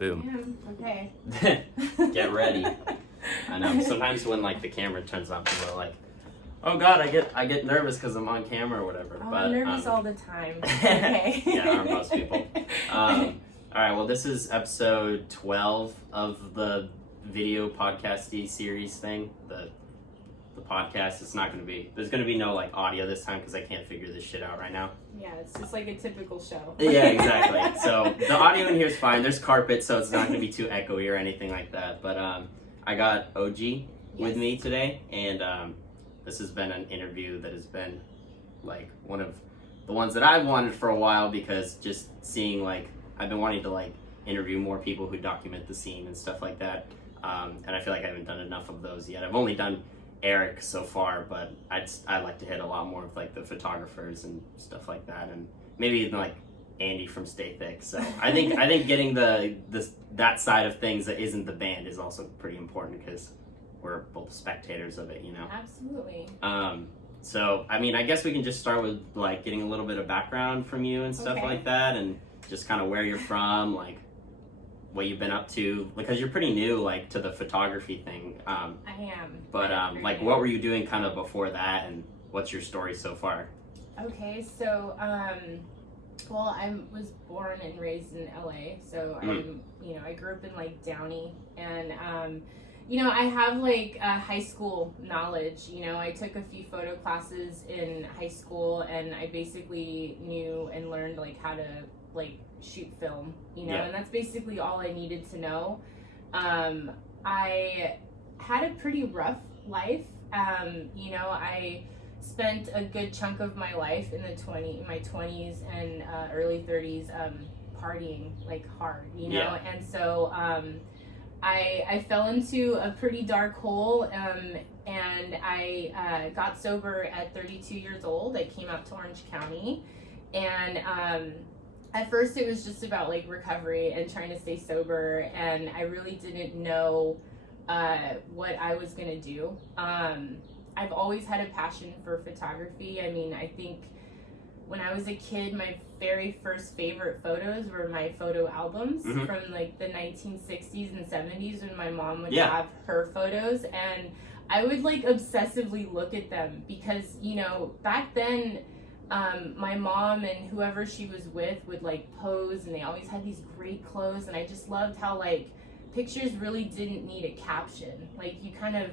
Boom. Okay. Get ready. I know. Sometimes when like the camera turns on, people are like, "Oh God, I get nervous because I'm on camera or whatever." Oh, but I'm nervous all the time. Okay. yeah, aren't most people. All right. Well, this is episode 12 of the video podcasty series thing. The podcast. It's not going to be. There's going to be no like audio this time because I can't figure this shit out right now. Yeah, it's just like a typical show. Yeah, exactly. So the audio in here is fine. There's carpet, so it's not going to be too echoey or anything like that. But I got Oginee with me today, and this has been an interview that has been like one of the ones that I've wanted for a while because just seeing like I've been wanting to like interview more people who document the scene and stuff like that, and I feel like I haven't done enough of those yet. I've only done Eric so far, but I'd like to hit a lot more of like the photographers and stuff like that, and maybe even like Andy from Stay Thick. So I think getting that side of things that isn't the band is also pretty important because we're both spectators of it, you know. Absolutely. So I mean, I guess we can just start with like getting a little bit of background from you and stuff like that, and just kind of where you're from, like what you've been up to, because you're pretty new like to the photography thing. I am. But like what were you doing kind of before that, and what's your story so far? Okay, so well, I was born and raised in LA, so I grew up in like Downey, and I have like high school knowledge. I took a few photo classes in high school, and I basically knew and learned like how to like shoot film, and that's basically all I needed to know. I had a pretty rough life. I spent a good chunk of my life in my 20s and early 30s partying like hard, and so I fell into a pretty dark hole, and I got sober at 32 years old. I came out to Orange County, and at first it was just about like recovery and trying to stay sober, and I really didn't know what I was gonna do. I've always had a passion for photography. I mean, I think when I was a kid, my very first favorite photos were my photo albums from like the 1960s and 70s when my mom would have her photos, and I would like obsessively look at them because, back then my mom and whoever she was with would like pose, and they always had these great clothes, and I just loved how like pictures really didn't need a caption. Like you kind of,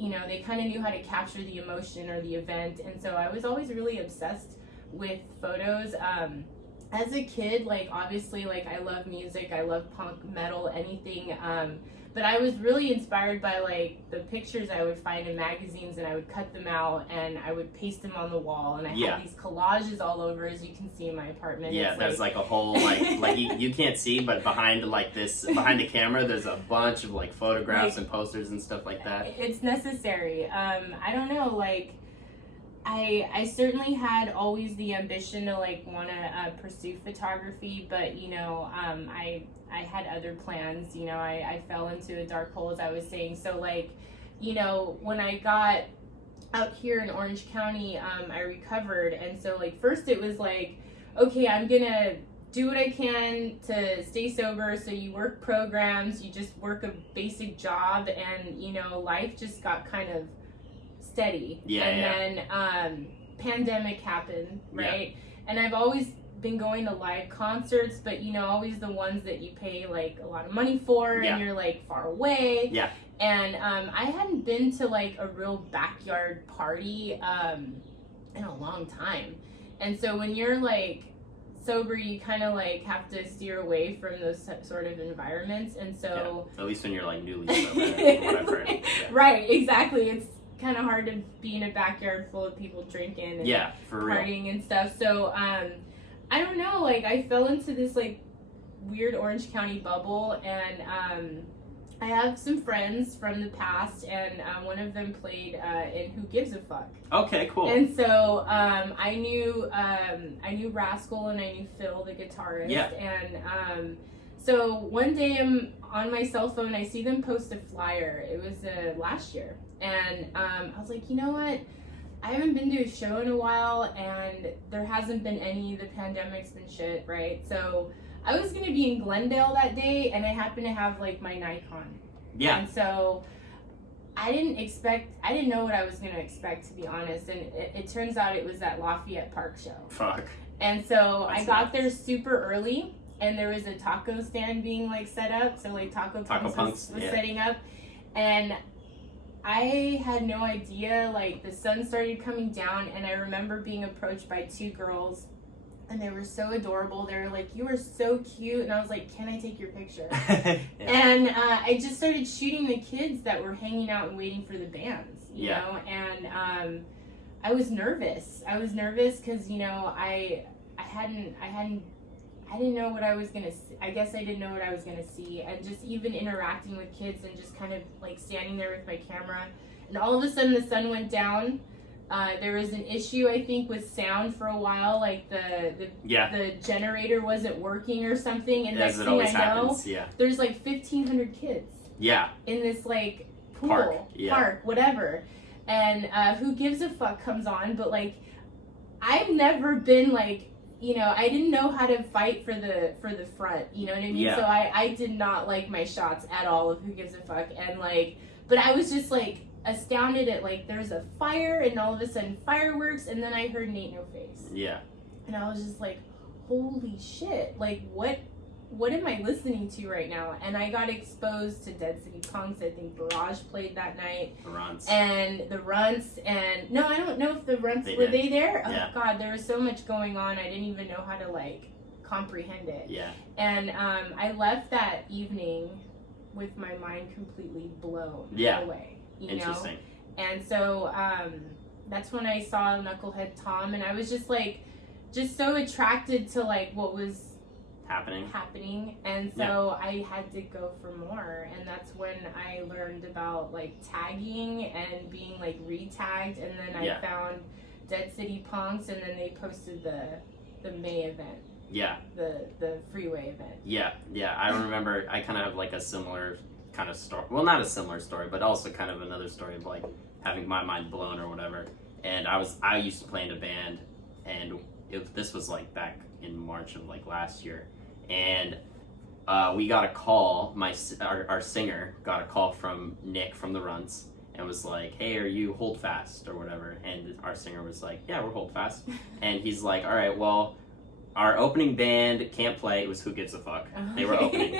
they kind of knew how to capture the emotion or the event, and so I was always really obsessed with photos. As a kid, like obviously like I love music, I love punk, metal, anything, but I was really inspired by like the pictures I would find in magazines, and I would cut them out and I would paste them on the wall, and I had these collages all over, as you can see in my apartment. Yeah, there's like a whole like you can't see, but behind the camera there's a bunch of like photographs and posters and stuff like that. It's necessary. I don't know, like I certainly had always the ambition to like want to pursue photography, but I had other plans. I fell into a dark hole, as I was saying. So like, when I got out here in Orange County, I recovered, and so like first it was like, okay, I'm gonna do what I can to stay sober. So you work programs, you just work a basic job, and life just got kind of steady. And then pandemic happened, right? And I've always been going to live concerts, but always the ones that you pay like a lot of money for, and you're like far away. And I hadn't been to like a real backyard party in a long time, and so when you're like sober, you kind of like have to steer away from those sort of environments. And so at least when you're like newly sober, what I've heard. Right, exactly. It's kind of hard to be in a backyard full of people drinking and for partying real. And stuff. So I don't know, like I fell into this like weird Orange County bubble, and I have some friends from the past, and one of them played in Who Gives a Fuck. Okay, cool. And so I knew Rascal, and I knew Phil, the guitarist. And so one day I'm on my cell phone, I see them post a flyer. It was last year, and I was like, you know what? I haven't been to a show in a while, and there hasn't been any. The pandemic's been shit, right? So I was gonna be in Glendale that day, and I happened to have like my Nikon. Yeah. And so I didn't know what I was gonna expect, to be honest. And it turns out it was that Lafayette Park show. Fuck. And so That's I got nuts. there super early, and there was a taco stand being like set up. So like Taco Punks was yeah. setting up, and I had no idea. Like the sun started coming down, and I remember being approached by two girls, and they were so adorable. They were like, "You are so cute," and I was like, "Can I take your picture?" Yeah. And I just started shooting the kids that were hanging out and waiting for the bands, you Yeah. know. And I was nervous. I was nervous because, you know, I didn't know what I was gonna see. I guess I didn't know what I was gonna see, and just even interacting with kids and just kind of like standing there with my camera, and all of a sudden the sun went down. There was an issue, I think, with sound for a while. Like the generator wasn't working or something, and next As it thing always I know, happens. Yeah. there's like 1,500 kids Yeah. in this like pool, Park, whatever. And Who Gives a Fuck comes on, but like I've never been like, you know, I didn't know how to fight for the front, you know what I mean? Yeah. So I did not like my shots at all of Who Gives a Fuck, and like, but I was just like astounded at like there's a fire, and all of a sudden fireworks, and then I heard Nate No Face. Yeah. And I was just like, holy shit, like what am I listening to right now? And I got exposed to Dead City Punks. I think Barrage played that night. The Runts. And the Runts, and no, I don't know if the Runts They were did. they there? Oh Yeah. God, there was so much going on. I didn't even know how to like comprehend it. Yeah. And I left that evening with my mind completely blown Yeah. away. You know? Interesting. And so that's when I saw Knucklehead Tom, and I was just like, just so attracted to like what was happening, and so I had to go for more, and that's when I learned about like tagging and being like re-tagged, and then I found Dead City Punks, and then they posted the May event. Yeah. The freeway event. Yeah. I remember I kind of have like a similar kind of story. Well, not a similar story, but also kind of another story of like having my mind blown or whatever. And I used to play in a band, and this was like back in March of like last year. And we got a call, our singer got a call from Nick from the Runts, and was like, "Hey, are you Hold Fast or whatever?" And our singer was like, "Yeah, we're Hold Fast." And he's like, "All right, well, our opening band can't play." It was Who Gives a Fuck. They were opening,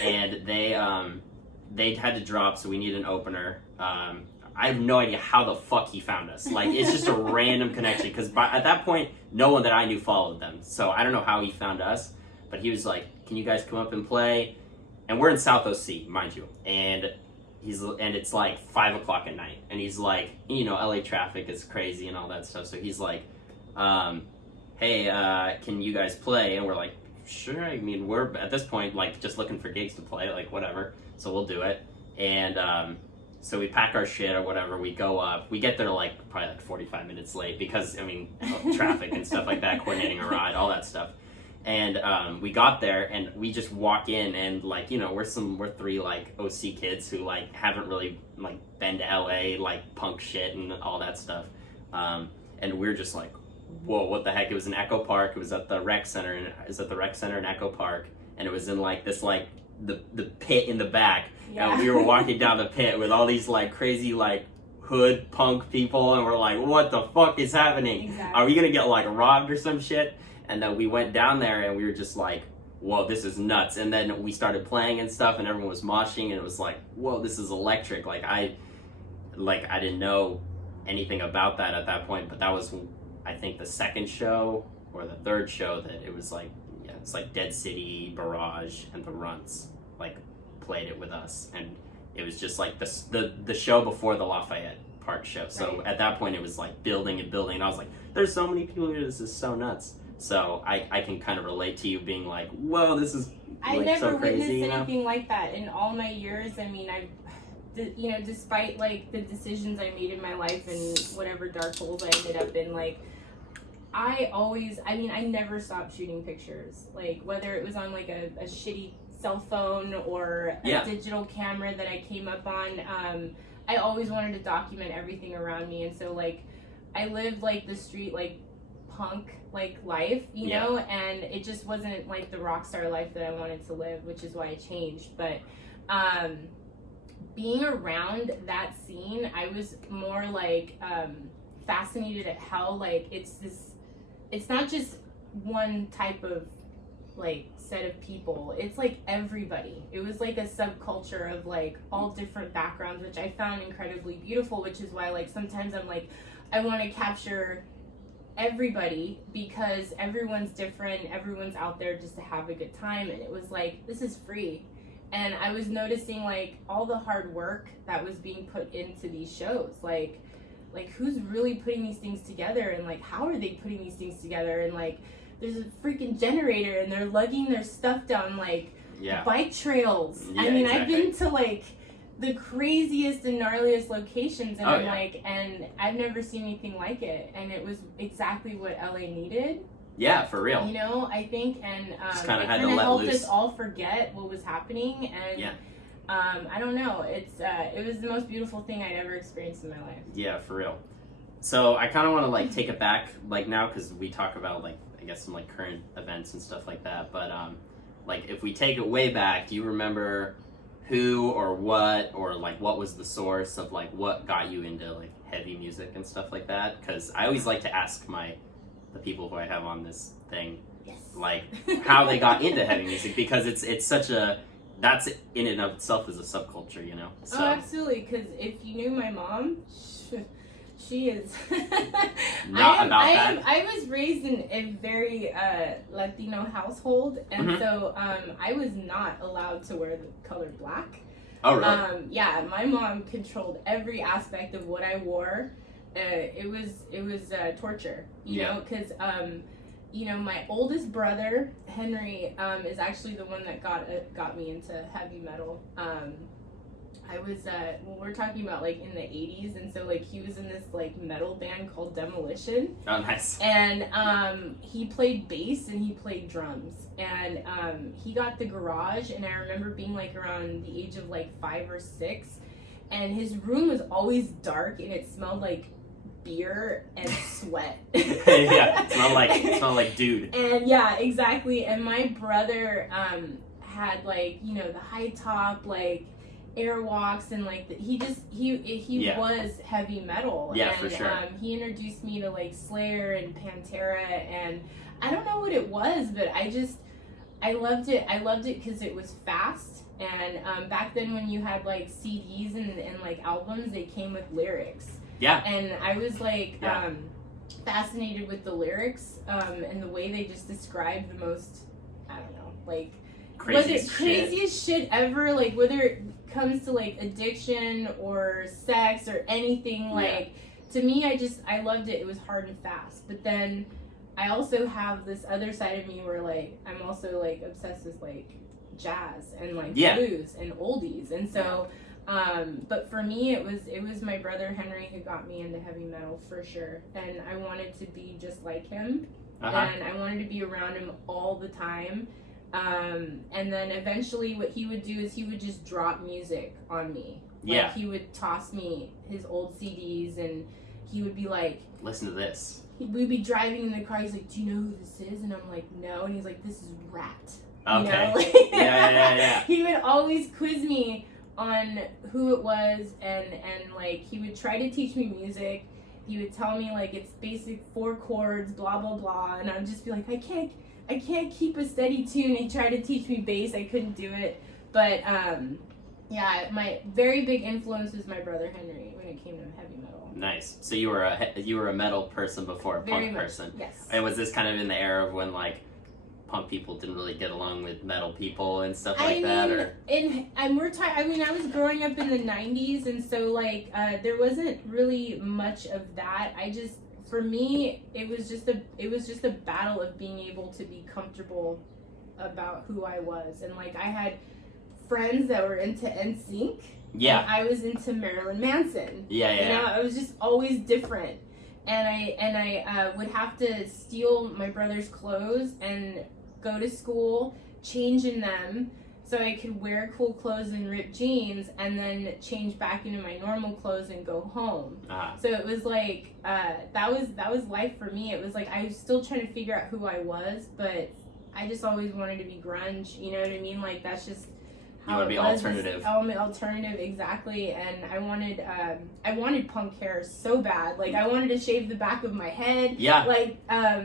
and they had to drop, so we need an opener. I have no idea how the fuck he found us. Like, it's just a random connection, because at that point, no one that I knew followed them. So I don't know how he found us. But he was like, "Can you guys come up and play?" And we're in South OC, mind you. And it's like 5 o'clock at night. And he's like, you know, LA traffic is crazy and all that stuff. So he's like, "Hey, can you guys play?" And we're like, "Sure." I mean, we're at this point like just looking for gigs to play, like whatever. So we'll do it. And so we pack our shit or whatever. We go up. We get there like probably like 45 minutes late because, I mean, traffic and stuff like that, coordinating a ride, all that stuff. And we got there, and we just walk in, and like, you know, we're three like OC kids who like haven't really like been to LA, like punk shit and all that stuff. And we're just like, whoa, what the heck? It was in Echo Park. It was at the rec center, and it was at the rec center in Echo Park, and it was in like this like the pit in the back. Yeah. And we were walking down the pit with all these like crazy like hood punk people, and we're like, what the fuck is happening? Exactly. Are we gonna get like robbed or some shit? And then we went down there, and we were just like, whoa, this is nuts. And then we started playing and stuff, and everyone was moshing, and it was like, whoa, this is electric. Like I didn't know anything about that at that point, but that was, I think, the second show or the third show that it was like, yeah, it's like Dead City, Barrage, and the Runts like played it with us, and it was just like the show before the Lafayette Park show. So Right. at that point, it was like building and building, and I was like, there's so many people here. This is so nuts. So I can kind of relate to you being like, whoa, this is I like never so crazy, witnessed you know? anything like that in all my years. I mean, you know, despite like the decisions I made in my life and whatever dark holes I ended up in, like I never stopped shooting pictures. Like whether it was on like a shitty cell phone or a digital camera that I came up on, I always wanted to document everything around me. And so like I lived like the street like punk like life, you know, and it just wasn't like the rock star life that I wanted to live, which is why I changed. But being around that scene, I was more like fascinated at how like it's not just one type of like set of people, it's like everybody. It was like a subculture of like all different backgrounds, which I found incredibly beautiful, which is why like sometimes I'm like, I want to capture everybody because everyone's different, everyone's out there just to have a good time. And it was like, this is free. And I was noticing like all the hard work that was being put into these shows, like who's really putting these things together, and like how are they putting these things together, and like there's a freaking generator and they're lugging their stuff down like bike trails. I mean, exactly. I've been to like the craziest and gnarliest locations, and I'm like, and I've never seen anything like it, and it was exactly what LA needed. Yeah, for real. You know, I think, and just it kind of helped us all forget what was happening, and I don't know, it was the most beautiful thing I'd ever experienced in my life. Yeah, for real. So I kind of want to like take it back like now, because we talk about like I guess some like current events and stuff like that, but like if we take it way back, do you remember who or what was the source of like what got you into like heavy music and stuff like that? Because I always like to ask the people who I have on this thing, like how they got into heavy music, because it's such a, that's in and of itself is a subculture, you know. So. Oh, absolutely. Because if you knew my mom, she is not about that. I was raised in a very Latino household, and so I was not allowed to wear the color black. Oh, really? Yeah, my mom controlled every aspect of what I wore. It was torture, you know, because you know, my oldest brother Henry is actually the one that got me into heavy metal. I was we're talking about like in the 80s, and so like he was in this like metal band called Demolition. Oh, nice. And he played bass and he played drums, and he got the garage, and I remember being like around the age of like 5 or 6, and his room was always dark and it smelled like beer and sweat. Yeah, it smelled like dude. And yeah, exactly. And my brother had like, you know, the high top like airwalks, and like he was heavy metal. Yeah, and, for sure. He introduced me to like Slayer and Pantera, and I don't know what it was, but I loved it. I loved it because it was fast. And back then when you had like CDs and like albums, they came with lyrics. Yeah. And I was like fascinated with the lyrics and the way they just described the most, I don't know, like craziest shit ever, like whether it comes to like addiction or sex or anything, like to me I loved it. It was hard and fast. But then I also have this other side of me where like I'm also like obsessed with like jazz and like blues and oldies, and so but for me it was my brother Henry who got me into heavy metal for sure, and I wanted to be just like him, and I wanted to be around him all the time. And then eventually what he would do is he would just drop music on me. Like he would toss me his old CDs, and he would be like, listen to this. We'd be driving in the car, he's like, do you know who this is? And I'm like, no. And he's like, this is Rat. Okay. You know? Like, yeah. He would always quiz me on who it was, and like he would try to teach me music. He would tell me like it's basic 4 chords, blah blah blah, and I'd just be like, I can't keep a steady tune. He tried to teach me bass, I couldn't do it. But yeah, my very big influence was my brother Henry when it came to heavy metal. Nice. So you were a metal person before a punk person. Yes. And was this kind of in the era of when like punk people didn't really get along with metal people and stuff like that, or? I was growing up in the 90s, and so like there wasn't really much of that. For me, it was just a battle of being able to be comfortable about who I was, and like I had friends that were into NSYNC. Yeah. And I was into Marilyn Manson. Yeah. You know, I was just always different, and I would have to steal my brother's clothes and go to school, change in them. so I could wear cool clothes and ripped jeans and then change back into my normal clothes and go home. So it was like that was life for me. It was like I was still trying to figure out who I was, but I just always wanted to be grunge, you know what I mean? Like that's just you want to be alternative. Alternative, exactly. And I wanted punk hair so bad. Like I wanted to shave the back of my head. Yeah. Like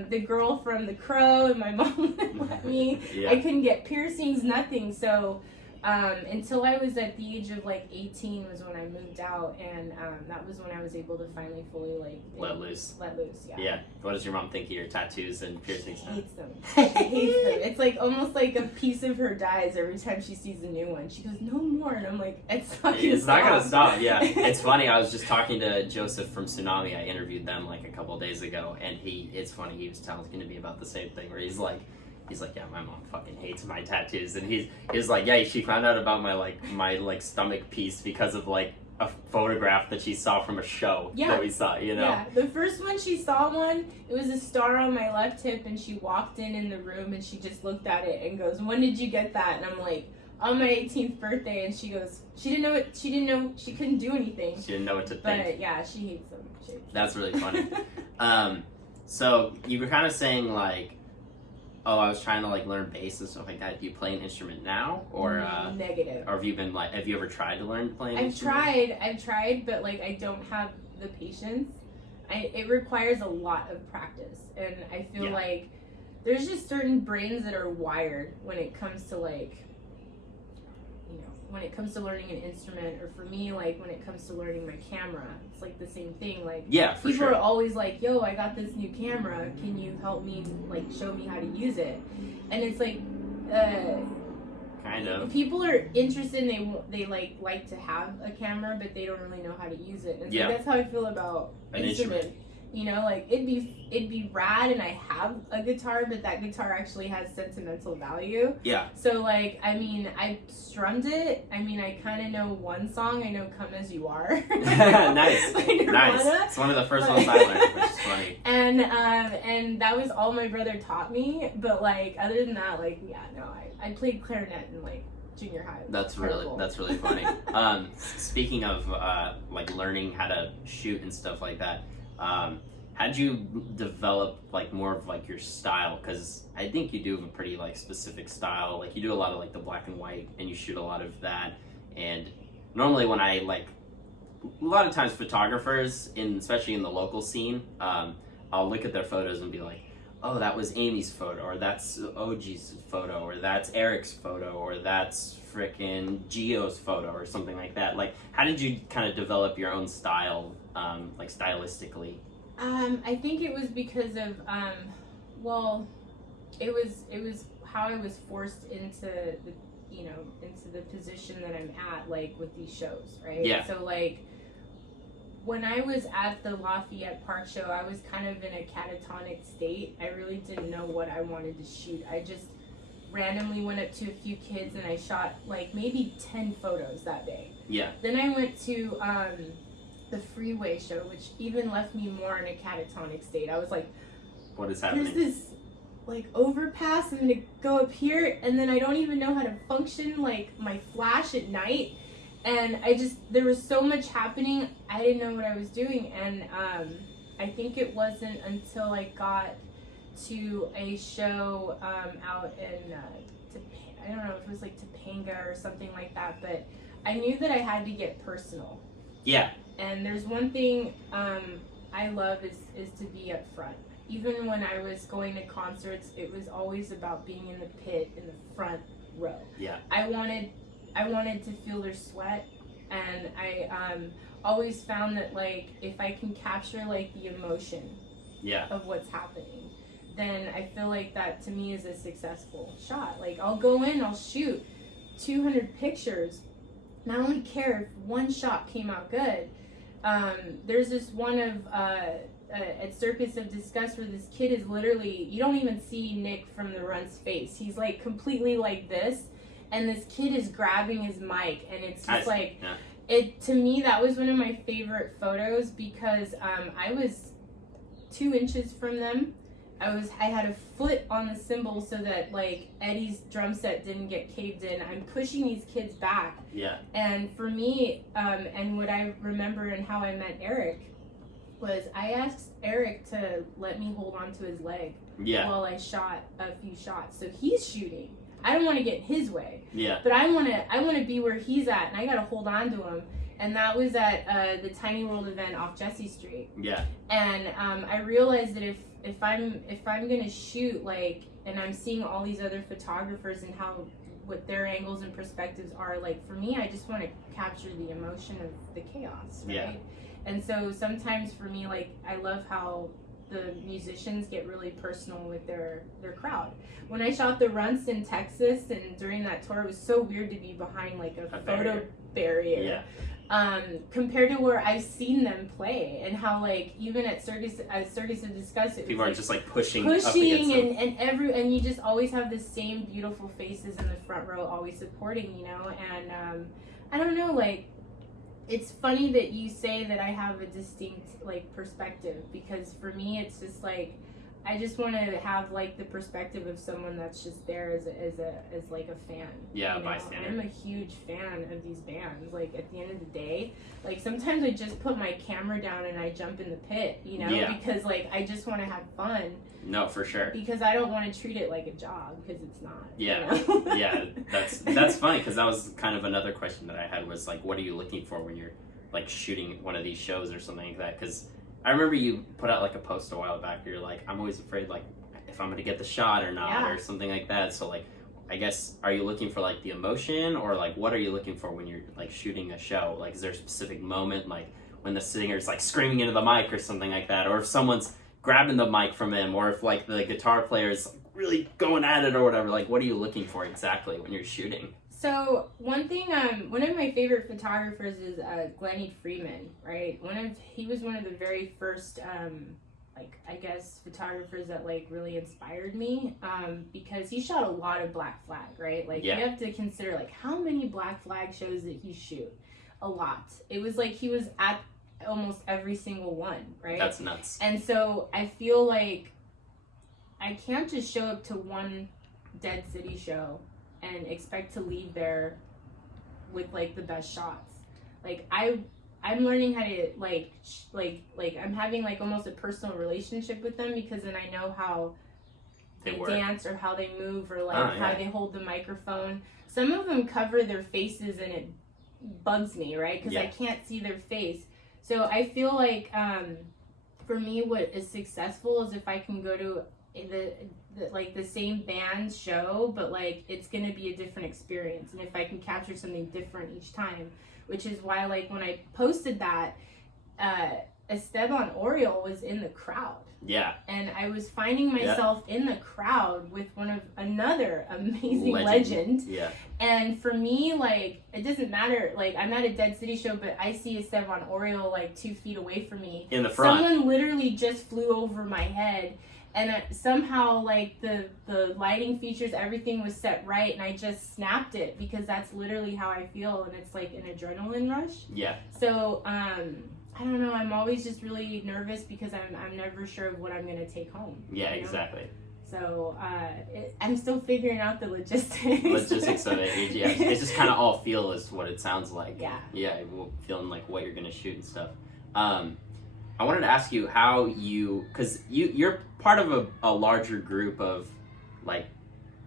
the girl from The Crow, and my mom wouldn't let me. Yeah. I couldn't get piercings, nothing. So until I was at the age of like 18 was when I moved out, and that was when I was able to finally fully like let loose. Yeah. Yeah. What does your mom think of your tattoos and piercings? She hates them. She hates them. It's like almost like a piece of her dies every time she sees a new one. She goes, "No more," and I'm like, "It's not gonna stop." Yeah. It's funny. I was just talking to Joseph from Tsunami. I interviewed them like a couple of days ago, and it's funny. He was telling me about the same thing where he's like, yeah, my mom fucking hates my tattoos, and he's like, yeah, she found out about my stomach piece because of like a photograph that she saw from a show that we saw, you know. Yeah, the first one she saw it was a star on my left hip, and she walked in the room and she just looked at it and goes, "When did you get that?" And I'm like, "On my 18th birthday," and she goes, she didn't know, she couldn't do anything. She didn't know what to think. But yeah, she hates them. That's really funny. So you were kind of saying like, oh, I was trying to like learn bass and stuff like that. Do you play an instrument now, or negative? Or have you ever tried to learn to play an I've instrument? I've tried, but like I don't have the patience. It requires a lot of practice, and I feel like there's just certain brains that are wired when it comes to like, you know, when it comes to learning an instrument, or for me, like when it comes to learning my camera, it's like the same thing. Like, people are always like, "Yo, I got this new camera. Can you help me? Like, show me how to use it?" And it's like, kind of. People are interested. And they like to have a camera, but they don't really know how to use it. And so that's how I feel about an instrument. You know, like it'd be rad, and I have a guitar, but that guitar actually has sentimental value. Yeah. So like, I mean, I strummed it. I mean, I kind of know one song. I know "Come As You Are." Nice. Nice. It's one of the first ones I learned, which is funny. And that was all my brother taught me. But like, other than that, like, yeah, no, I played clarinet in like junior high. That's really funny. Speaking of like learning how to shoot and stuff like that. How'd you develop like more of like your style? Because I think you do have a pretty like specific style. Like you do a lot of like the black and white, and you shoot a lot of that. And normally when I like, a lot of times photographers, especially in the local scene, I'll look at their photos and be like, oh, that was Amy's photo, or that's Ogi's photo, or that's Eric's photo, or that's frickin' Gio's photo, or something like that. Like, how did you kind of develop your own style, like stylistically? I think it was because of, well, it was how I was forced into the position that I'm at, like with these shows, right? Yeah. So like, when I was at the Lafayette Park show, I was kind of in a catatonic state. I really didn't know what I wanted to shoot. I just randomly went up to a few kids and I shot like maybe 10 photos that day. Yeah. Then I went to the Freeway show, which even left me more in a catatonic state. I was like, what is happening? There's this like overpass. I'm gonna go up here, and then I don't even know how to function like my flash at night. And there was so much happening, I didn't know what I was doing. And I think it wasn't until I got to a show out in, I don't know if it was like Topanga or something like that, but I knew that I had to get personal. Yeah. And there's one thing I love is to be up front. Even when I was going to concerts, it was always about being in the pit in the front row. Yeah. I wanted to feel their sweat, and I always found that like if I can capture like the emotion of what's happening, then I feel like that to me is a successful shot. Like I'll go in, I'll shoot 200 pictures, and I don't care if one shot came out good. There's this one of at Circus of Disgust where this kid is literally, you don't even see Nick from the Run's face. He's like completely like this. And this kid is grabbing his mic, and it's just it to me, that was one of my favorite photos because I was 2 inches from them, I had a foot on the cymbal so that like Eddie's drum set didn't get caved in. I'm pushing these kids back. Yeah. And for me, and what I remember and how I met Eric was I asked Eric to let me hold on to his leg while I shot a few shots. So he's shooting. I don't want to get in his way. Yeah. But I want to be where he's at, and I got to hold on to him. And that was at the Tiny World event off Jesse Street. Yeah. And I realized that if I'm gonna shoot, like, and I'm seeing all these other photographers and what their angles and perspectives are, like, for me, I just want to capture the emotion of the chaos, right? Yeah. And so sometimes for me, like, I love how the musicians get really personal with their crowd. When I shot the Runts in Texas and during that tour, it was so weird to be behind like a photo barrier. Yeah. Compared to where I've seen them play, and how like even at Circus of Disgust, people are like, just like pushing up against them. and you just always have the same beautiful faces in the front row, always supporting, you know. And I don't know, like, it's funny that you say that I have a distinct like perspective, because for me it's just like I just want to have like the perspective of someone that's just there as like a fan. Yeah, you know? bystander. I'm a huge fan of these bands. Like at the end of the day, like sometimes I just put my camera down and I jump in the pit, you know, because like I just want to have fun. No, for sure. Because I don't want to treat it like a job, because it's not. Yeah, you know? Yeah. That's funny, because that was kind of another question that I had was like, what are you looking for when you're like shooting one of these shows or something like that? Because I remember you put out like a post a while back where you're like, I'm always afraid like if I'm going to get the shot or not, or something like that. So like, I guess, are you looking for like the emotion, or like what are you looking for when you're like shooting a show? Like, is there a specific moment, like when the singer's like screaming into the mic or something like that, or if someone's grabbing the mic from him, or if like the guitar player's really going at it or whatever? Like, what are you looking for exactly when you're shooting? So one thing, one of my favorite photographers is Glennie Freeman, right? He was one of the very first, like, I guess, photographers that like really inspired me, because he shot a lot of Black Flag, right? Like you have to consider like how many Black Flag shows did he shoot? A lot. It was like he was at almost every single one, right? That's nuts. And so I feel like I can't just show up to one Dead City show and expect to leave there with like the best shots. Like I'm learning how to like I'm having like almost a personal relationship with them, because then I know how they dance or how they move, or like how they hold the microphone. Some of them cover their faces and it bugs me, right? Because I can't see their face. So I feel like for me, what is successful is if I can go to the same band's show, but like it's gonna be a different experience, and if I can capture something different each time, which is why like when I posted that, Esteban Oriol was in the crowd. Yeah. And I was finding myself in the crowd with another amazing legend. Yeah. And for me, like, it doesn't matter. Like, I'm at a Dead City show, but I see Esteban Oriol like 2 feet away from me. In the front. Someone literally just flew over my head. And somehow, like, the lighting features, everything was set right, and I just snapped it, because that's literally how I feel, and it's like an adrenaline rush. Yeah. So, I don't know, I'm always just really nervous, because I'm never sure of what I'm going to take home. Yeah, you know? Exactly. So, I'm still figuring out the logistics. Logistics of it, yeah. It's just kind of all feel is what it sounds like. Yeah. Yeah, feeling like what you're going to shoot and stuff. I wanted to ask you how because you're part of a larger group of like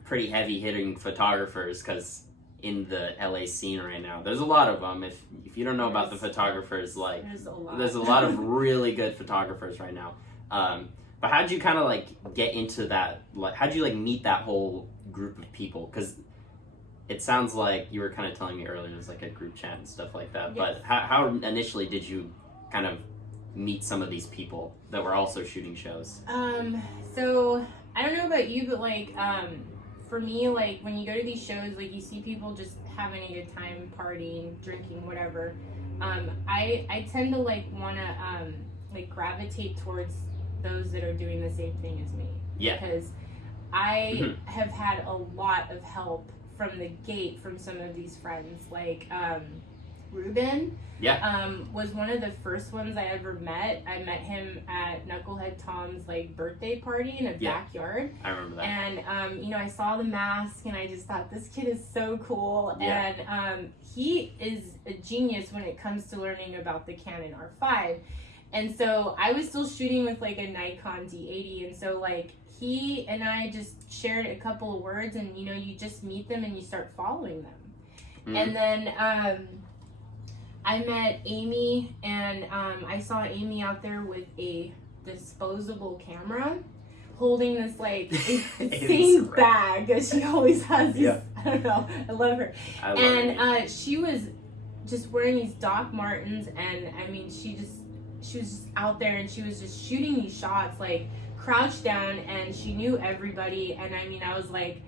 pretty heavy hitting photographers, because in the LA scene right now, there's a lot of them. If you don't know about the photographers, like there's a lot of really good photographers right now. But how'd you kind of like get into that? Like, how'd you like meet that whole group of people? Because it sounds like you were kind of telling me earlier there's like a group chat and stuff like that. Yes. But how initially did you kind of meet some of these people that were also shooting shows? So I don't know about you, but like for me, like when you go to these shows, like you see people just having a good time, partying, drinking, whatever. I tend to like want to like gravitate towards those that are doing the same thing as me. Yeah. Because I have had a lot of help from the gate from some of these friends. Like Ruben. Yeah. Was one of the first ones I ever met. I met him at Knucklehead Tom's like birthday party in a backyard. I remember that. And you know, I saw the mask and I just thought this kid is so cool. Yeah. And he is a genius when it comes to learning about the Canon R5. And so I was still shooting with like a Nikon D80, and so like he and I just shared a couple of words, and you know, you just meet them and you start following them. Mm-hmm. And then I met Amy, and I saw Amy out there with a disposable camera, holding this like insane bag that she always has. This, I don't know. I love her. She was just wearing these Doc Martens, and I mean, she was just out there, and she was just shooting these shots like crouched down, and she knew everybody. And I mean, I was like,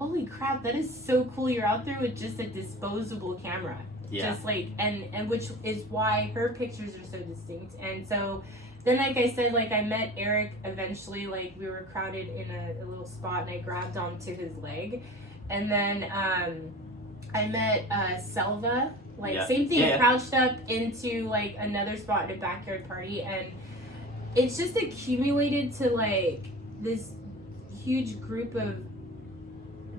holy crap, that is so cool. You're out there with just a disposable camera. Yeah. Just like, and which is why her pictures are so distinct. And so then, like I said, like I met Eric eventually, like we were crowded in a little spot, and I grabbed onto his leg. And then I met Selva, like same thing, crouched up into like another spot at a backyard party. And it's just accumulated to like this huge group of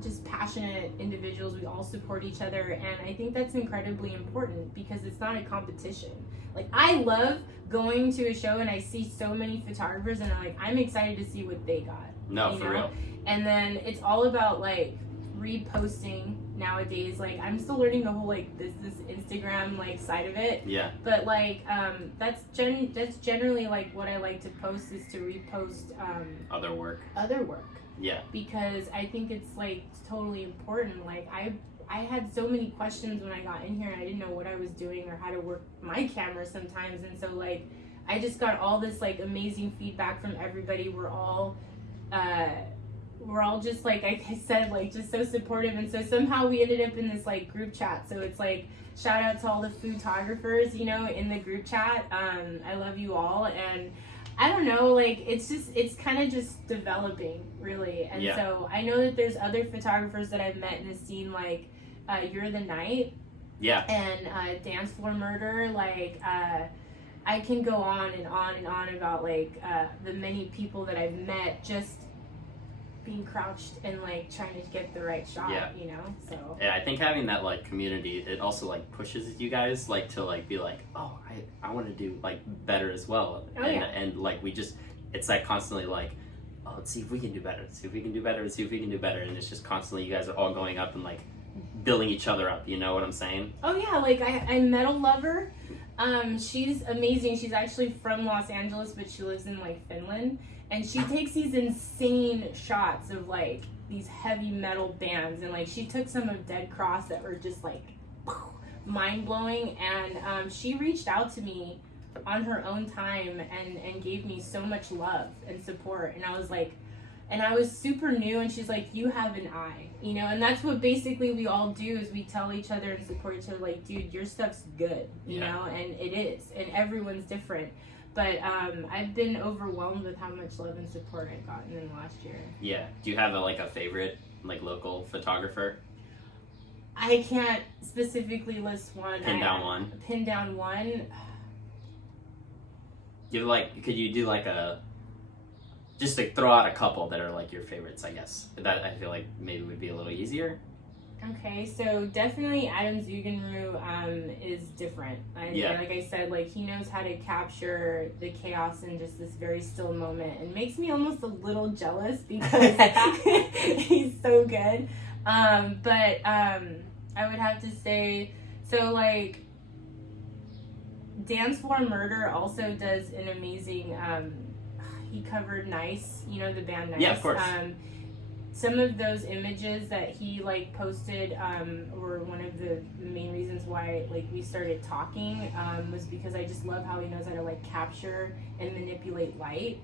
just passionate individuals. We all support each other, and I think that's incredibly important because it's not a competition. Like I love going to a show and I see so many photographers, and I'm excited to see what they got. No, for real. And then it's all about like reposting nowadays. Like I'm still learning the whole like business Instagram like side of it. Yeah. But like that's generally like what I like to post is to repost other work. Yeah. Because I think it's like totally important. Like I had so many questions when I got in here, and I didn't know what I was doing or how to work my camera sometimes. And so like I just got all this like amazing feedback from everybody. We're all just like I said, like just so supportive. And so somehow we ended up in this like group chat. So it's like shout out to all the photographers, you know, in the group chat. I love you all. And I don't know, like it's kind of just developing really. And so I know that there's other photographers that I've met in the scene, like You're the Night, and Dance Floor Murder. Like I can go on and on and on about like the many people that I've met just being crouched and like trying to get the right shot, you know. So I think having that like community, it also like pushes you guys like to like be like, oh, I want to do like better as well. And like we just, it's like constantly like, oh, let's see if we can do better, let's see if we can do better, let's see if we can do better. And it's just constantly, you guys are all going up and like building each other up, you know what I'm saying? Oh yeah, like I met a lover. She's amazing. She's actually from Los Angeles, but she lives in like Finland. And she takes these insane shots of like these heavy metal bands, and like she took some of Dead Cross that were just like mind blowing. And she reached out to me on her own time and gave me so much love and support. And I was like, and I was super new, and she's like, you have an eye, you know. And that's what basically we all do, is we tell each other and support each other, like, dude, your stuff's good, you know. And it is, and everyone's different. But I've been overwhelmed with how much love and support I've gotten in the last year. Yeah. Do you have a favorite like local photographer? I can't specifically list one. Pin down one. Could you do like just to throw out a couple that are like your favorites, I guess. That I feel like maybe would be a little easier. Okay, so definitely Adam Zugenru is different. Like I said, like he knows how to capture the chaos in just this very still moment, and makes me almost a little jealous because he's so good. But I would have to say, so like Dance Floor Murder also does an amazing, he covered Nice, you know, the band Nice. Yeah, of course. Some of those images that he like posted were one of the main reasons why like we started talking, was because I just love how he knows how to like capture and manipulate light.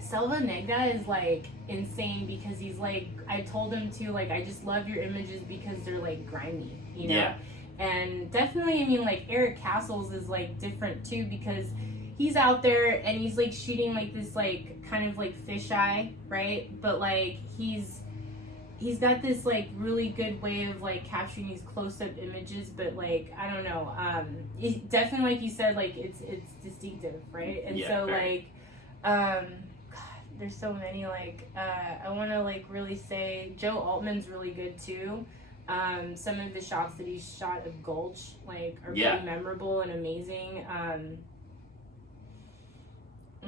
Selva Negda is like insane because he's like, I told him to like, I just love your images because they're like grimy, you know? Yeah. And definitely, I mean, like Eric Castles is like different too, because he's out there and he's like shooting like this like kind of like fisheye, right? But like he's he's got this like really good way of like capturing these close-up images, but like I don't know, it definitely, like you said, like it's distinctive, right? And so very. God, there's so many, like I want to like really say Joe Altman's really good too. Some of the shots that he shot of Gulch like are pretty memorable and amazing.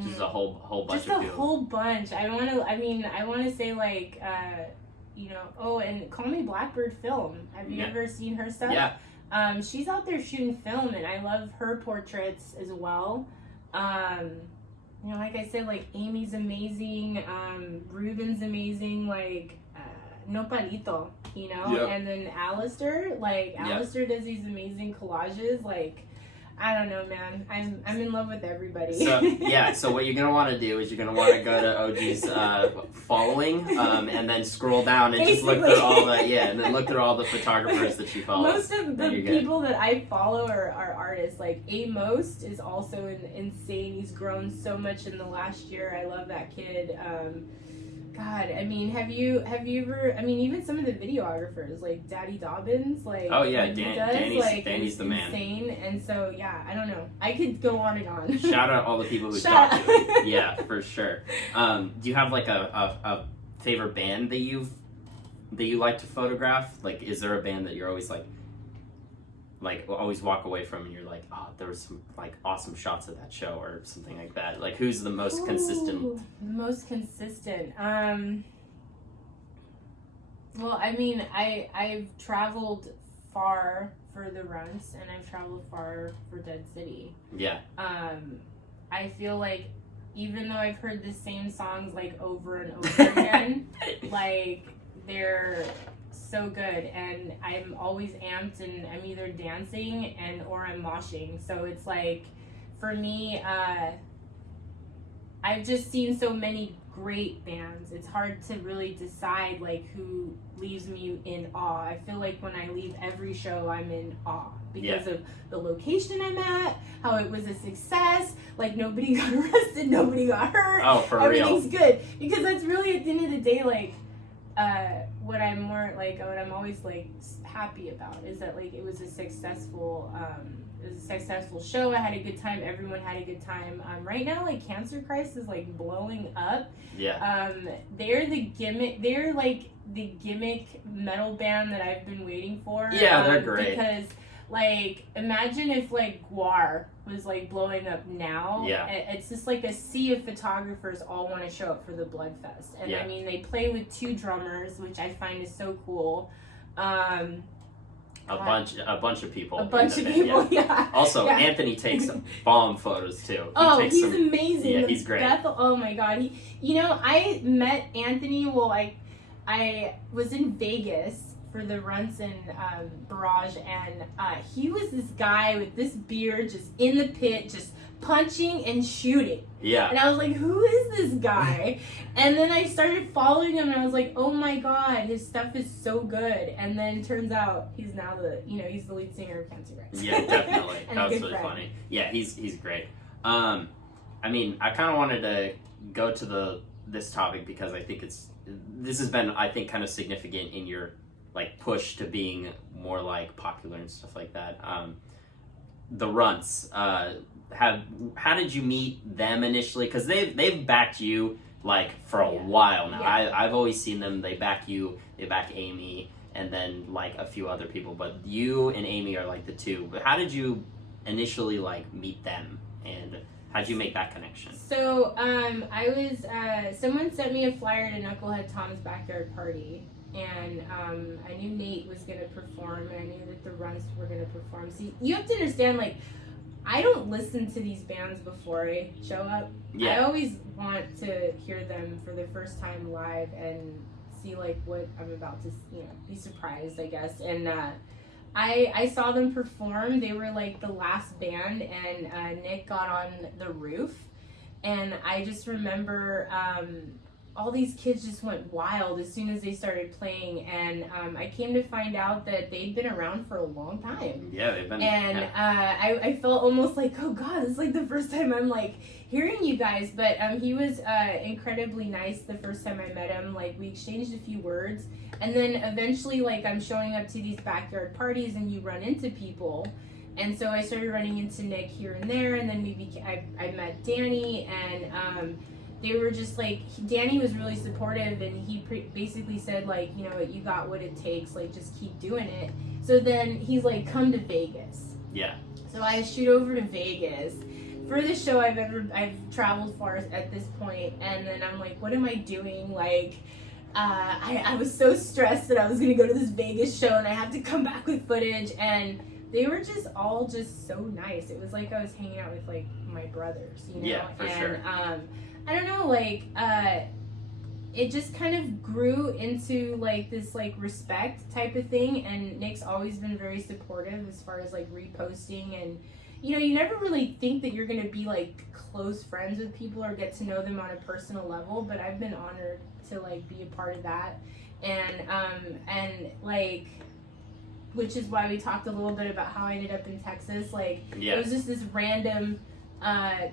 Just a whole bunch just of a people. whole bunch. I want to say like you know, oh, and Call Me Blackbird film. Have you ever seen her stuff? Yeah. She's out there shooting film, and I love her portraits as well. You know, like I said, like Amy's amazing, Ruben's amazing, like Nopalito, you know, and then Alistair, like Alistair does these amazing collages, like. I don't know, man. I'm in love with everybody. So what you're gonna want to do is you're gonna want to go to OG's following, and then scroll down and just look through all the and then look through all the photographers that she follows. Most of the people that I follow are artists. Like Most is also insane. He's grown so much in the last year. I love that kid. God, I mean, have you ever? I mean, even some of the videographers, like Daddy Dobbins, like Danny's the man. Insane, and so I don't know. I could go on and on. Shout out all the people who talked to him. Yeah, for sure. Do you have like a favorite band that you like to photograph? Like, is there a band that you're always like always walk away from and you're like, oh, there was some like awesome shots of that show or something like that? Like, who's the most consistent? Most consistent. Well, I mean, I've traveled far for the runs, and I've traveled far for Dead City. Yeah. I feel like even though I've heard the same songs like over and over again, like they're so good, and I'm always amped, and I'm either dancing or I'm moshing. So it's like, for me, I've just seen so many great bands. It's hard to really decide like who leaves me in awe. I feel like when I leave every show, I'm in awe because of the location I'm at, how it was a success, like nobody got arrested, nobody got hurt. Oh, for real. Everything's good, because that's really, at the end of the day, like what I'm always like happy about is that like it was a successful show. I had a good time. Everyone had a good time. Right now, like Cancer Christ is like blowing up. Yeah. They're the gimmick. They're like the gimmick metal band that I've been waiting for. Yeah, they're great. Because like, imagine if like Guar was like blowing up now. Yeah. It's just like a sea of photographers all want to show up for the Bloodfest. And I mean, they play with 2 drummers, which I find is so cool. A bunch of people. Yeah. Also, Anthony takes bomb photos too. He's amazing. Yeah, he's great. Oh my God. I met Anthony. Well, I was in Vegas for the Runson Barrage, and he was this guy with this beard, just in the pit, just punching and shooting. Yeah. And I was like, who is this guy? And then I started following him, and I was like, oh my God, his stuff is so good. And then turns out he's now he's the lead singer of Cancer Christ. Yeah, definitely. That was really friend. funny. Yeah, he's great. I mean, I kind of wanted to go to this topic because I think this has been, I think, kind of significant in your like push to being more like popular and stuff like that. The Runts, how did you meet them initially? Because they've backed you like for a while now. Yeah. I've always seen them. They back you. They back Amy, and then like a few other people. But you and Amy are like the 2. But how did you initially like meet them, and how'd you make that connection? So I was someone sent me a flyer to Knucklehead Tom's backyard party. And I knew Nate was going to perform, and I knew that the Runts were going to perform. See, you have to understand, like, I don't listen to these bands before I show up. Yeah. I always want to hear them for the first time live and see, like, what I'm about to, be surprised, I guess. And I saw them perform. They were, like, the last band, and Nick got on the roof. And I just remember... all these kids just went wild as soon as they started playing, and I came to find out that they'd been around for a long time. Yeah, they've been. And I felt almost like, oh God, it's like the first time I'm like hearing you guys. But he was incredibly nice the first time I met him. Like, we exchanged a few words, and then eventually, like, I'm showing up to these backyard parties, and you run into people. And so I started running into Nick here and there, and then I met Danny, and they were just like, Danny was really supportive, and he basically said, like, you know, you got what it takes, like, just keep doing it. So then he's like, come to Vegas. Yeah. So I shoot over to Vegas. Furthest show I've traveled far at this point, and then I'm like, what am I doing? Like, I was so stressed that I was gonna go to this Vegas show, and I have to come back with footage, and they were just all just so nice. It was like I was hanging out with, like, my brothers, you know? Yeah, for sure. I don't know, like, it just kind of grew into, like, this, like, respect type of thing, and Nick's always been very supportive as far as, like, reposting, and, you know, you never really think that you're gonna be, like, close friends with people or get to know them on a personal level, but I've been honored to, like, be a part of that, and like, which is why we talked a little bit about how I ended up in Texas. Like, Yeah. it was just this random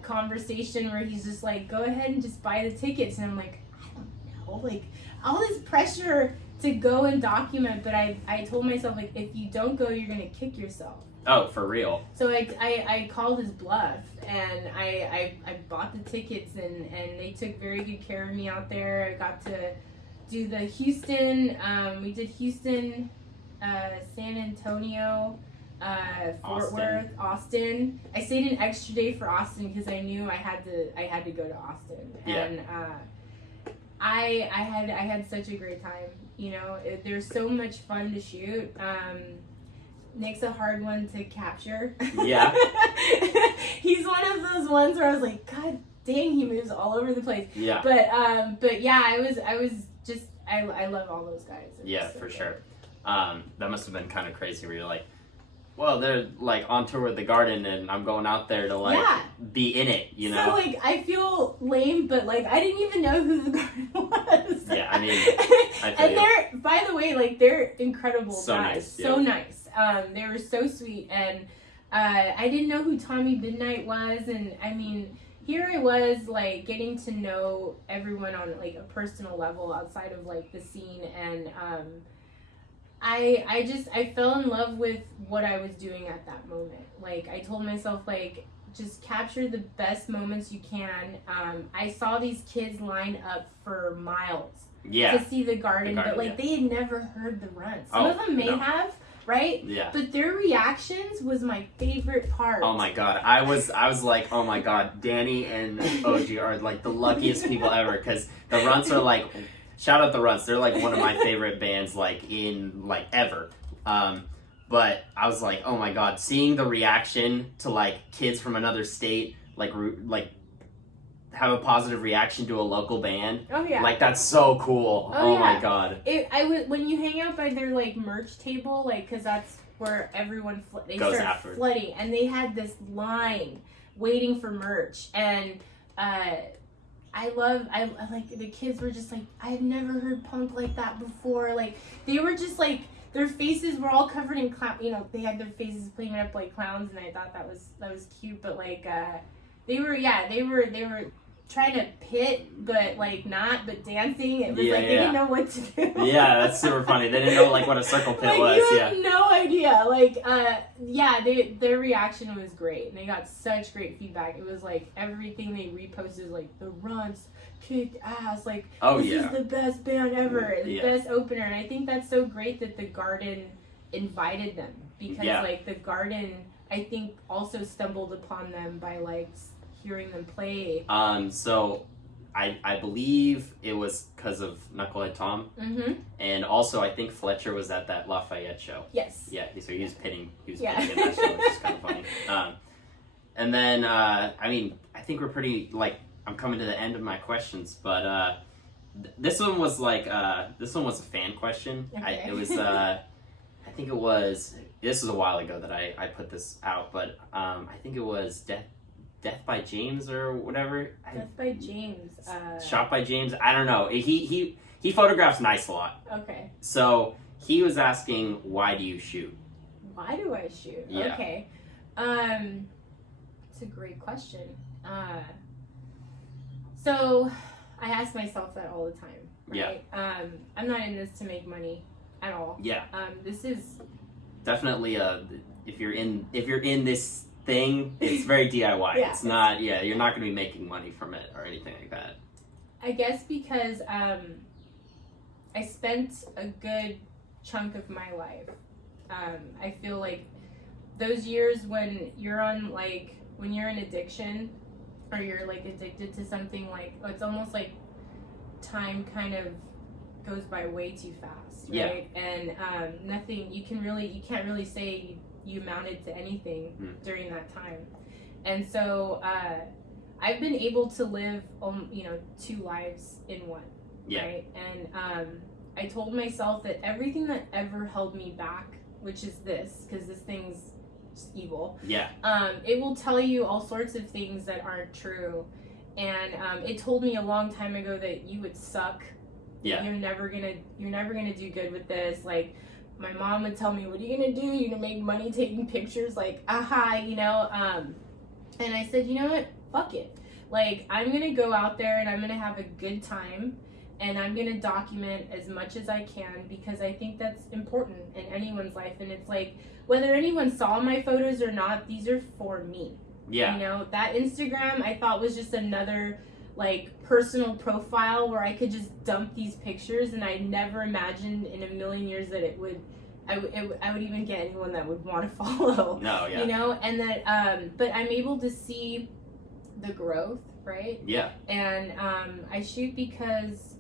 conversation where he's just like, go ahead and just buy the tickets. And I'm like, I don't know. Like, all this pressure to go and document. But I told myself, like, if you don't go, you're going to kick yourself. Oh, for real? So I called his bluff, and I bought the tickets, and they took very good care of me out there. I got to do the Houston. We did Houston, San Antonio, Fort Worth, Austin. I stayed an extra day for Austin because I knew I had to go to Austin. Yeah. And I had such a great time. You know, there's so much fun to shoot. Nick's a hard one to capture. Yeah. He's one of those ones where I was like, God dang, he moves all over the place. Yeah. But yeah, I was just I love all those guys. Yeah, for sure. That must have been kind of crazy where you're like, well, they're like on tour with the Garden, and I'm going out there to like be in it, you know? So like, I feel lame, but like, I didn't even know who the Garden was. Yeah, I mean, and they're, by the way, like, they're incredible so guys. Nice, so nice. They were so sweet, and I didn't know who Tommy Midnight was, and I mean, here I was, like, getting to know everyone on, like, a personal level outside of, like, the scene, and I fell in love with what I was doing at that moment. Like, I told myself, like, just capture the best moments you can. I saw these kids line up for miles to see the garden, but, like, they had never heard the run. Some of them may have, right? Yeah. But their reactions was my favorite part. Oh my god, I was like, oh my god, Danny and OG are like the luckiest people ever, because the Runts are like, shout out the Runts, they're like one of my favorite bands like in like ever. But I was like, oh my god, seeing the reaction to like kids from another state like have a positive reaction to a local band. Oh yeah. Like, that's so cool. Oh yeah. my god. When you hang out by their like merch table, like, cause that's where everyone they goes start after. flooding, and they had this line waiting for merch, and I like the kids were just like, I've never heard punk like that before. Like, they were just like, their faces were all covered in clown. You know, they had their faces cleaning up like clowns, and I thought that was cute. But like, they were trying to pit, but like not, but dancing. It was like they didn't know what to do. Yeah, that's super funny. They didn't know like what a circle pit like, was. You have no idea. Like, their reaction was great, and they got such great feedback. It was like everything they reposted, like the Runts kicked ass. Like, this is the best band ever, the best opener, and I think that's so great that the Garden invited them, because like the Garden, I think, also stumbled upon them by like hearing them play. So I believe it was because of Knucklehead Tom. Mm-hmm. And also I think Fletcher was at that Lafayette show. Yes. Yeah, so he was pitting in that show, which is kind of funny. And then, I mean, I think we're pretty, like, I'm coming to the end of my questions, but this one was like, this one was a fan question. Okay. I think it was, this was a while ago that I put this out, but I think it was Death by James or whatever. Death by James. Shot by James. I don't know. He photographs nice a lot. Okay. So he was asking, why do you shoot? Why do I shoot? Yeah. Okay. It's a great question. So I ask myself that all the time. Right? Yeah. I'm not in this to make money at all. Yeah. This is definitely if you're in this thing, it's very DIY. Yeah, it's not. Yeah, you're not going to be making money from it or anything like that. I guess because I spent a good chunk of my life. I feel like those years when you're on when you're in addiction or you're addicted to something, it's almost like time kind of goes by way too fast, right? Yeah. And nothing you can't really say you amounted to anything during that time. And so I've been able to live 2 lives in one. Yeah. Right? And I told myself that everything that ever held me back, which is this, because this thing's just evil. Yeah. It will tell you all sorts of things that aren't true. And it told me a long time ago that you would suck. Yeah. You're never gonna do good with this. My mom would tell me, "What are you gonna do? You're gonna make money taking pictures?" And I said, "You know what? Fuck it. I'm gonna go out there and I'm gonna have a good time, and I'm gonna document as much as I can because I think that's important in anyone's life. And it's whether anyone saw my photos or not, these are for me." Yeah. That Instagram I thought was just another personal profile where I could just dump these pictures, and I never imagined in a million years that I would even get anyone that would want to follow. No, yeah. And that but I'm able to see the growth, right? Yeah. And I shoot because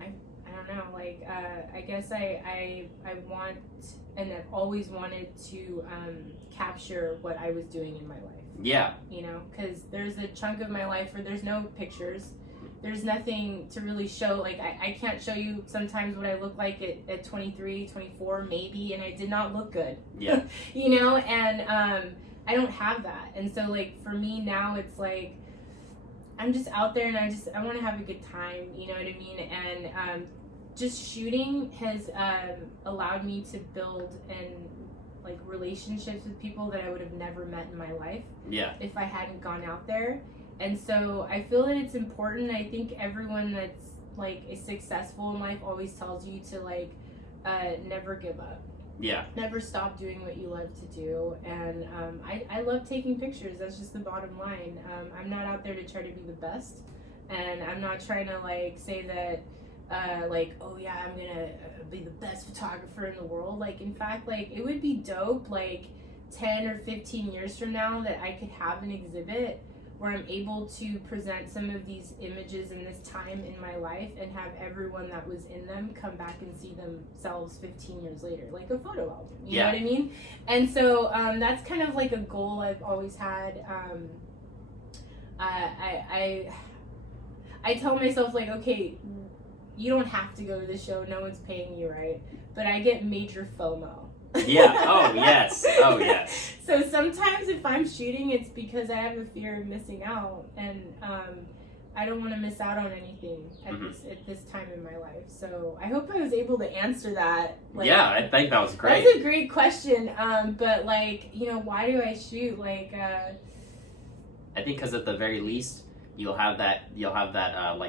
I don't know, I guess I want and I've always wanted to capture what I was doing in my life. Yeah. Because there's a chunk of my life where there's no pictures. There's nothing to really show. I can't show you sometimes what I look like at 23, 24, maybe, and I did not look good. Yeah. And I don't have that. And so, for me now, it's I'm just out there and I want to have a good time, you know what I mean? And just shooting has allowed me to build and relationships with people that I would have never met in my life. Yeah. If I hadn't gone out there. And so I feel that it's important. I think everyone that's is successful in life always tells you to never give up. Yeah. Never stop doing what you love to do. And I love taking pictures. That's just the bottom line. I'm not out there to try to be the best. And I'm not trying to say that oh yeah, I'm gonna be the best photographer in the world. In fact, it would be dope 10 or 15 years from now that I could have an exhibit where I'm able to present some of these images in this time in my life and have everyone that was in them come back and see themselves 15 years later, a photo album. You know what I mean? And so that's kind of a goal I've always had. I tell myself okay, you don't have to go to the show, no one's paying you, right? But I get major FOMO. Yeah. Oh, yes. Oh, yes. So sometimes if I'm shooting, it's because I have a fear of missing out, and I don't want to miss out on anything at this time in my life. So I hope I was able to answer that. Yeah, I think that was great. That's a great question. But why do I shoot? I think because at the very least, you'll have that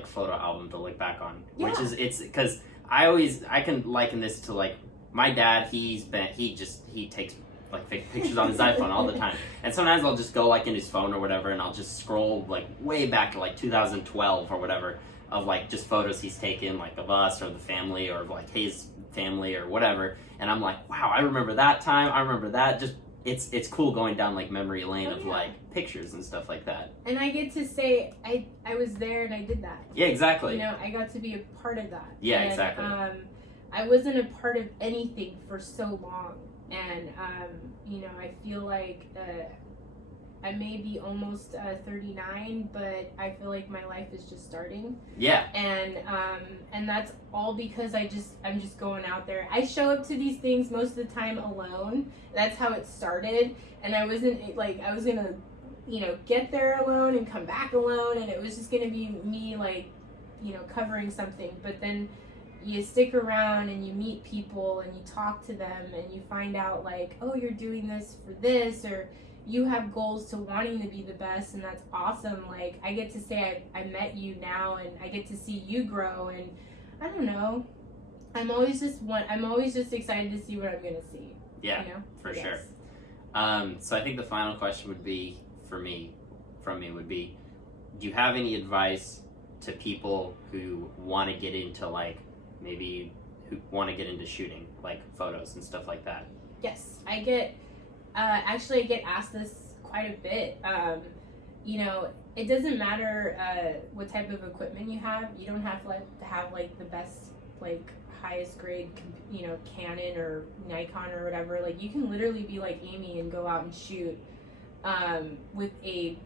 photo album to look back on, which is it's because I can liken this to my dad. He takes pictures on his iPhone all the time, and sometimes I'll just go in his phone or whatever, and I'll just scroll way back to 2012 or whatever of just photos he's taken of us or the family or his family or whatever, and I'm wow, I remember that time. I remember that. Just it's cool going down memory lane of pictures and stuff like that. And I get to say I was there and I did that. Yeah, exactly. I got to be a part of that. Yeah, and, exactly. I wasn't a part of anything for so long, and I feel I may be almost 39, but I feel like my life is just starting. Yeah. And that's all because I'm just going out there. I show up to these things most of the time alone. That's how it started. And I was gonna, get there alone and come back alone, and it was just gonna be me covering something. But then you stick around and you meet people and you talk to them and you find out oh, you're doing this for this, or you have goals to wanting to be the best, and that's awesome. I get to say I met you now, and I get to see you grow, and I don't know. I'm always just excited to see what I'm gonna see. Yeah, for sure. So I think the final question would be from me would be, do you have any advice to people who want to get into maybe who want to get into shooting photos and stuff like that? Yes, I get asked this quite a bit. It doesn't matter what type of equipment you have. You don't have to have the best highest grade Canon or Nikon or whatever. You can literally be like Amy and go out and shoot with a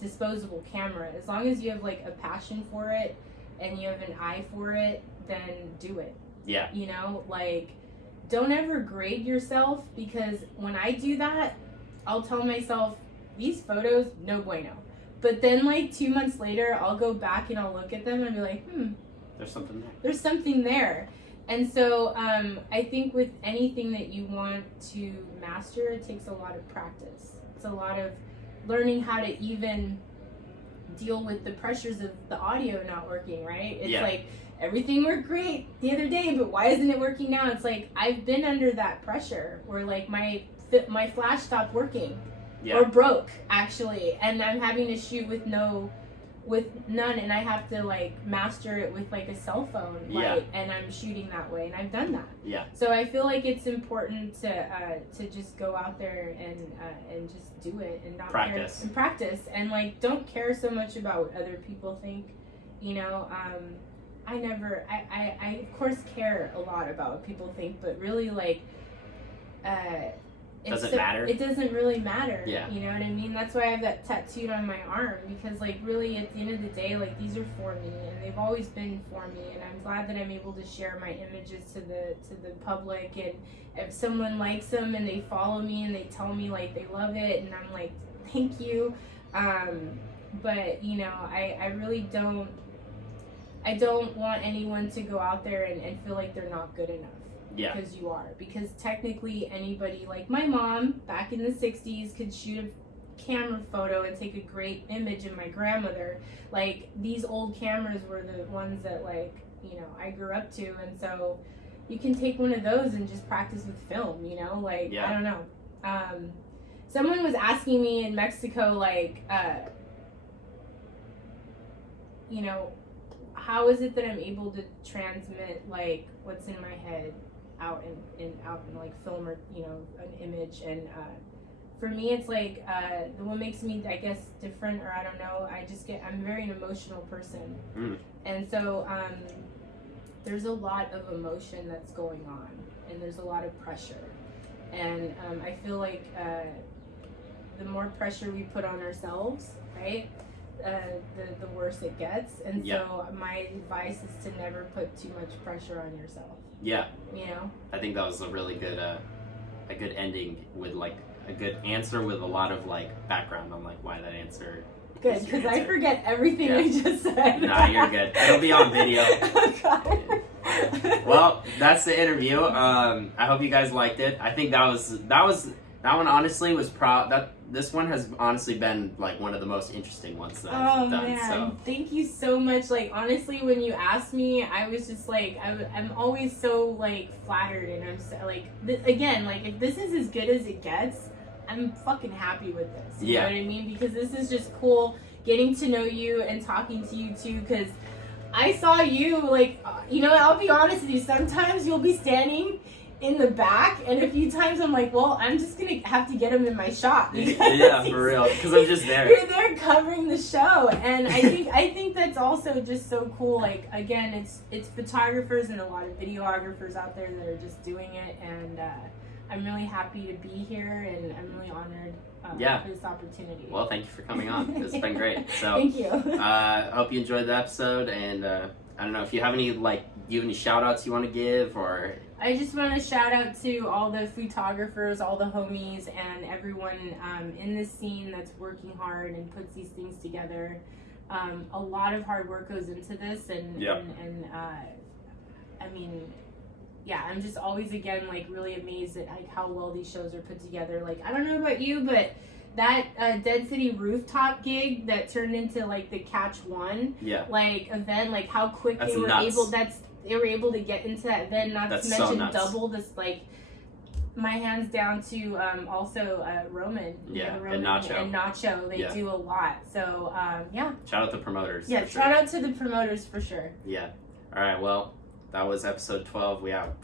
disposable camera. As long as you have a passion for it and you have an eye for it, then do it. Yeah. Don't ever grade yourself, because when I do that, I'll tell myself, these photos, no bueno. But then 2 months later, I'll go back and I'll look at them and be like, there's something there. There's something there. And so I think with anything that you want to master, it takes a lot of practice. It's a lot of learning how to even deal with the pressures of the audio not working, right? It's everything worked great the other day, but why isn't it working now? It's I've been under that pressure where my flash stopped working or broke actually, and I'm having to shoot with none, and I have to master it with a cell phone light, and I'm shooting that way, and I've done that. Yeah. So I feel it's important to just go out there and just do it and not practice and don't care so much about what other people think. I of course care a lot about what people think, but really doesn't matter. It doesn't really matter. Yeah. You know what I mean? That's why I have that tattooed on my arm, because really at the end of the day, these are for me, and they've always been for me, and I'm glad that I'm able to share my images to the public. And if someone likes them and they follow me and they tell me they love it, and I'm thank you. But I really don't want anyone to go out there and feel they're not good enough. Yeah. Because you are. Because technically anybody, my mom back in the 60s, could shoot a camera photo and take a great image of my grandmother. These old cameras were the ones that I grew up to, and so you can take one of those and just practice with film, I don't know. Someone was asking me in Mexico, how is it that I'm able to transmit what's in my head out in film or an image? And for me, it's what makes me, I guess, different, or I don't know, I'm very an emotional person. And so there's a lot of emotion that's going on, and there's a lot of pressure, and I feel the more pressure we put on ourselves, right, the worse it gets. And so my advice is to never put too much pressure on yourself. Yeah. I think that was a really good a good ending with a good answer with a lot of background on why that answer. Good, because I forget everything I just said. Nah, you're good. It'll be on video. Oh, God. Well, that's the interview. I hope you guys liked it. I think that one honestly was this one has honestly been one of the most interesting ones that I've done. Man. So Thank you so much. Honestly, when you asked me, I was just I'm always so flattered, and I'm so, again, if this is as good as it gets, I'm fucking happy with this. You know what I mean? Because this is just cool getting to know you and talking to you too, because I saw you I'll be honest with you, sometimes you'll be standing in the back, and a few times I'm well, I'm just gonna have to get him in my shot. Yeah, for real, because I'm just there. You're there covering the show, and I think that's also just so cool. Again, it's photographers and a lot of videographers out there that are just doing it, and I'm really happy to be here, and I'm really honored Yeah. for this opportunity. Well, thank you for coming on. It's been great. So, Thank you. I hope you enjoyed the episode, and I don't know if you have any, like, do you have any shout outs you want to give, or? I just want to shout out to all the photographers, all the homies, and everyone in this scene that's working hard and puts these things together. A lot of hard work goes into this, and I mean, yeah, I'm just always again like really amazed at like how well these shows are put together. Like, I don't know about you, but that Dead City rooftop gig that turned into like the Catch One like event, like how quick That's they were nuts. able to get into that event. Not That's to so mention nuts. double this like. My hands down to also Roman, Roman and Nacho. and Nacho. They do a lot. So yeah. Shout out to promoters. Yeah, for sure. shout out to the promoters for sure. Yeah. All right. Well, that was episode 12. We out.